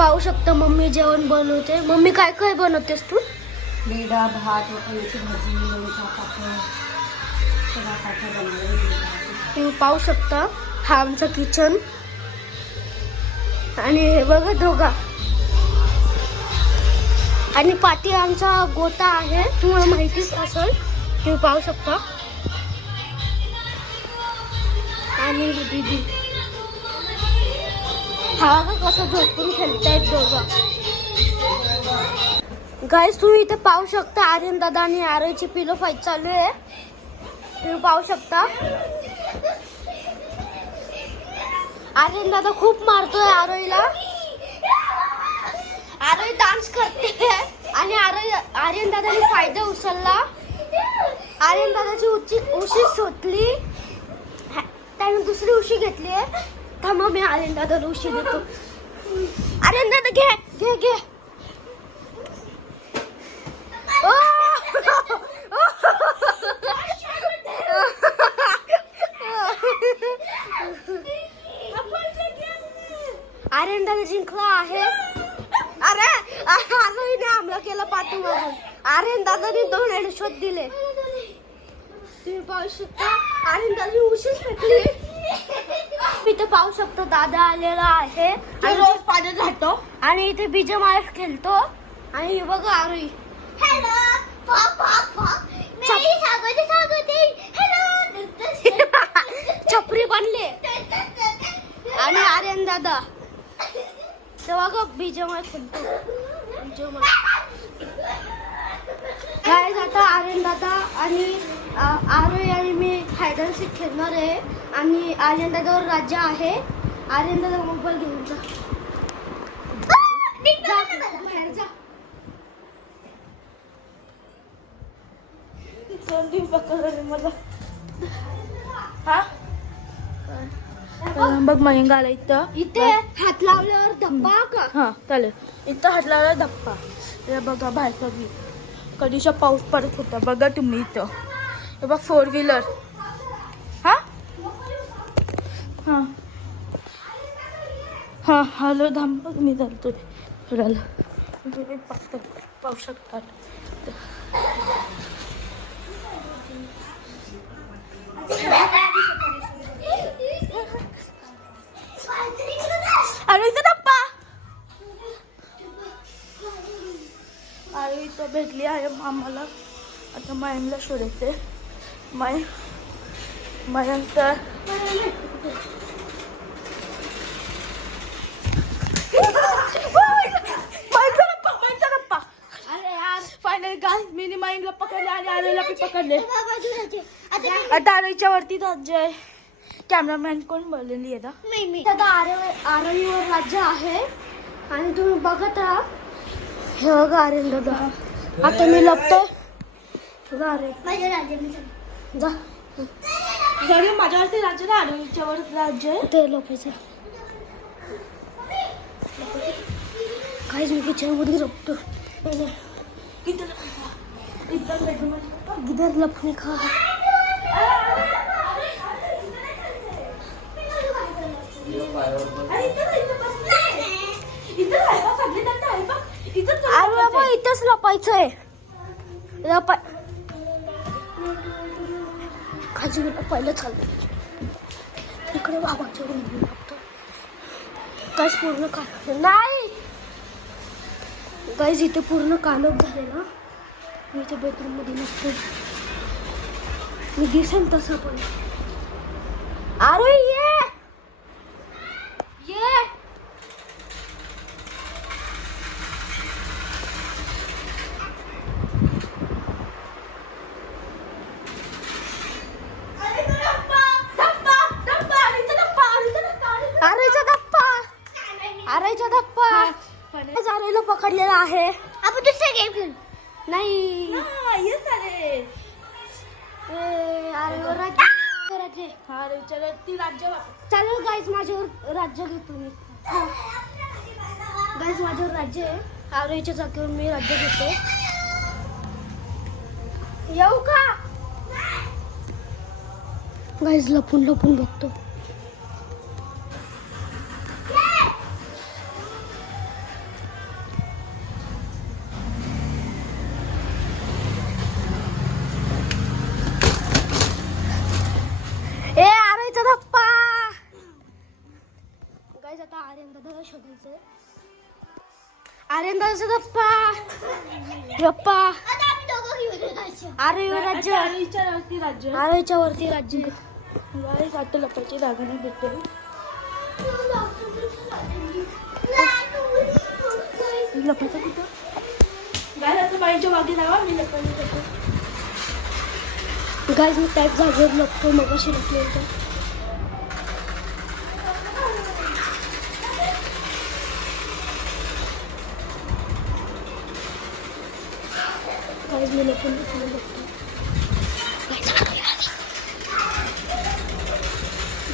पाहू शकता मम्मी जेवण बनवते. मम्मी काय काय बनवतेस तू? बेडा, भात, वाटाण्याची भाजी, लोणचा, पापड सगळा काय बनवलं. तुम्ही पाहू शकता हा आमचं किचन. आणि हे बघा दोघा. आणि पाठी आमचा गोटा आहे, तुम्हाला माहितीच असेल. तुम्ही पाहू शकता. आणि दीदी हा बघा कसं झोपून खेळतायत दोघं. गाईस तुम्ही इथे पाहू शकता आर्यन दादा आणि आरयची पिलो फाईट चालू आहे. तुम्ही पाहू शकता आर्यन दादा खूप मारतोय आरोहीला. आरोही डान्स करते आणि आर्यन दादाने फायदा उचलला. आर्यन दादाची उशी सुटली, त्याने दुसरी उशी घेतली आहे. थांबा मी आर्यन दादाला उशी देतो. आर्यन दादा घे घे घे. आर्यन दादा जिंकला आहे. अरे आरोहीने हमला केला पाठीमागून. आर्यन दादाने 2 हेडशॉट दिले. तुम्ही पाहू शकता आर्यन दादाची उशीच फेकली. इथे पाहू शकतो दादा आलेला आहे आणि रोज पाण्यात राहतो आणि इथे बीजमाळ खेळतो. आणि हे बघा आरोही छपरी बनले. आणि आर्यन दादा तेव्हा ग बीजमाळ खेळतो. काय आता आर्यन दादा आणि आरोही आणि मी हायड अँड सीक खेळणार आहे. आणि आर्यन दादावर राज्य आहे. आर्यन दादा मोबाईल घेऊन जा. बाहेर जा. मला हा बघ महिंगा आला इथं. इथे हात लावल्यावर धप्पा का? हा चालेल. इथं हात लावला धप्पा. हे बघा बाहेर कधी कधीचा पाऊस पडत होता बघा तुम्ही इथं. हे बघ 4 व्हीलर. हा हा हा हॅलो धांब मी चालतोय फिरायला. तुम्ही पाहू शकतात. अरे इथं धप्पा. अरे इथं भेटली आहे आम्हाला. आता मयंकला शोधायचे. मयंक तर फायनली गाइस मी मयंकला पकडले आणि आरोहीला पण पकडले. आता आरोहीच्या वरती राज्य आहे. कॅमेरामॅन कोण बोललेली आहे ना? दादा आरोहीवर राज्य आहे. आणि तुम्ही बघत राहा. हे बघा आर्यन दादा. आता मी लपतोय. जा जरी माझ्यावरती राज्य ना आरोहीच्यावर राज्य आहे. ते लपायचं. काहीच मी किचन मध्ये लपतो. इधर लपने का अरे बाबा इथंच लपायचंय. खाजी पहिलं चालतं इकडे बाबाच्या रूम लपतो. काहीच पूर्ण काल नाही गाईज इथे पूर्ण कालप झाले ना. मी इथे बेडरूम मध्ये नसतो. मी दिसेन तसं पण. अरे ये आरायचा धप्पा. आरायला पकडलेला आहे. आपण दुसरा गेम खेळू. नाही चालेल गाईज माझ्यावर राज्य घेतो मी. गाईज माझ्यावर राज्य आहे. आरोहीच्या जागेवर मी राज्य घेते. येऊ का गाईज? लपून लपून बघतो. आर्यन दादाला शोधायचं. आर्यन दादाचा गप्पा राज्य आरोच्या वरती राज्य. गाईस आता लपायची दागिने भेटते. लपायचं कुठं? गाईस आता बाईच्या मागे जावा, मी लपायला जातो. गाईज मी त्याच जागेवर लपतो, मग अशी लपले तर. गाईज मी लपून लपतो.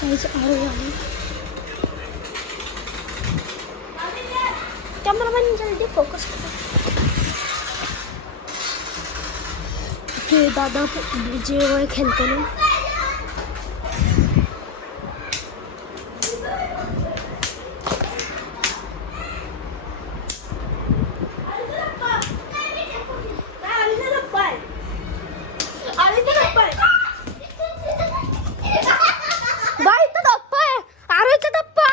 गाईज आरोही आली. कॅमेरामॅन जल्दी फोकस करा. ते दादा जेव्हा खेळतो ना. बाई इथं धप्पा आहे. आरोचा धप्पा.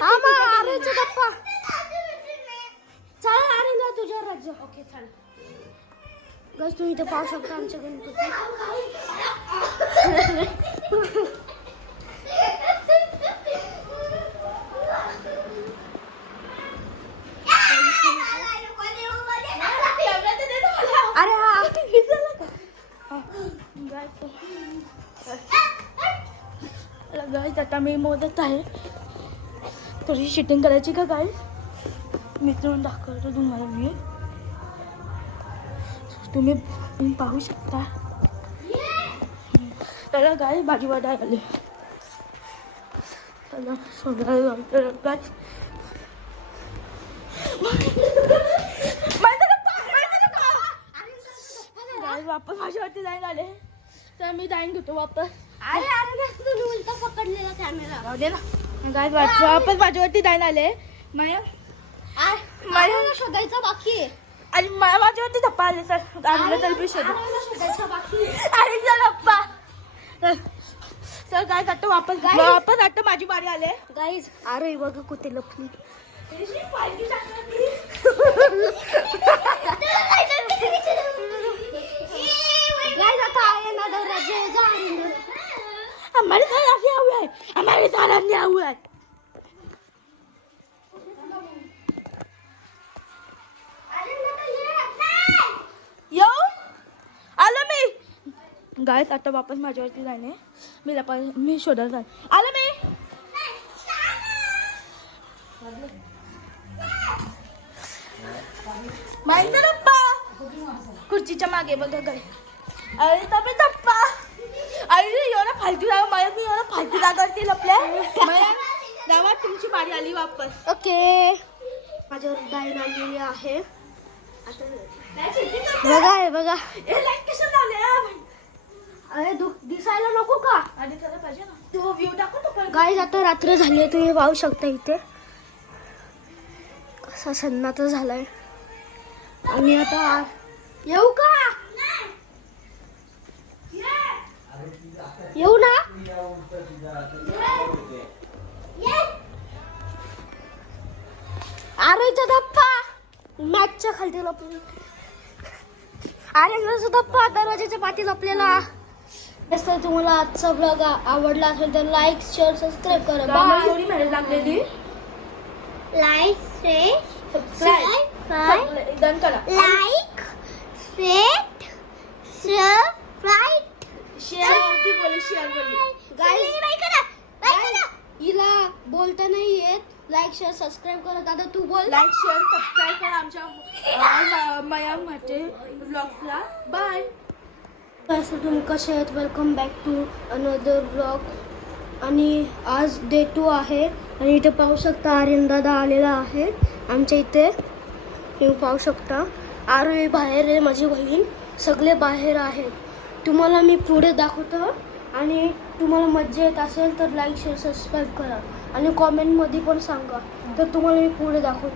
हा मग आरोचा धप्पा. चल आर्यन तुझ्या राज्य. ओके चालेल. बस तू इथे पाहू शकता आमच्या गणपती. अरे हा गाईस आता मी मोदत आहे. थोडी शूटिंग करायची का गाईस? मित्रांनो दाखवतो तुम्हाला मी. तुम्ही पाहू शकता. त्याला गाय भाजीवाडा आले. त्याला शोधायला गाय वापस माझ्यावरती जाईन आले तर मी जाईन घेतो वापस. तुम्ही उलटा पकडलेला कॅमेरा. राहू दे ना. गाय वापस माझ्यावरती जाईन आले. माया शोधायचं बाकी आहे. आणि माझ्यावरती धप्पा आले सर. आलेलं तर मी शोधू. शोधायचं बाकी आहे. आणि धप्पा सर गाय आता वापस आता माझी बारी आले. गाईज अरे बघा कुठे लपली. गाईज आता आहे ना राज्य जा. हमारे घर आगे हुआ है. हमारे घर आगे हुआ है. आलो मी. गायस आता वापस माझ्यावरती जाणे. मी शोधायला जाईन. आलो मी. माहिती धप्पा खुर्चीच्या मागे बघा गाय. अरे तबे धप्पा. अरे एवढा फालतू जागा. मला मी एवढा फालतू जागावरती लपल्या. गावात तुमची बारी आली वापस. ओके माझ्यावर डाईन आलेली आहे. बघा हे बघा. अरे दिसायला नको का? आणि त्याला पाहिजे ना तो व्ह्यू दाखवतो पण. गाईज आता रात्र झाली आहे. तुम्ही पाहू शकता इथे कसा सन्नाटा झालाय. आणि आता येऊ का? येऊ ना? आरोचा धप्पा मॅचच्या खालती लपली. आर्यनचा धप्पा दरवाजाच्या पाठी लपलेला. जर तुम्हाला आजचा ब्लॉग आवडला असेल तर लाईक शेअर सबस्क्राईब करा. मला एवढी मेहनत लागलेली. लाईक शेअर सबस्क्राईब डन करा. लाईक सबस्क्राईब शेअर बोली शेअर बोली. गाईज हिला बोलता नाही येत. लाईक शेअर सबस्क्राईब करा. दादा तू बोल. लाईक शेअर सबस्क्राईब करा आमच्या मया माटे ब्लॉग्सला. बाय. असं तुम्ही कसे आहेत? Welcome back to another blog. आणि आज डे 2 आहे. आणि इथे पाहू शकता आर्यन दादा आलेला आहे आमच्या इथे. तुम्ही पाहू शकता आरोही बाहेर आहे. माझी बहीण सगळे बाहेर आहेत. तुम्हाला मी पुढे दाखवतो. आणि तुम्हाला मजा येत असेल तर लाईक शेअर सबस्क्राईब करा. आणि कॉमेंटमध्ये पण सांगा तर तुम्हाला मी पुढे दाखवतो.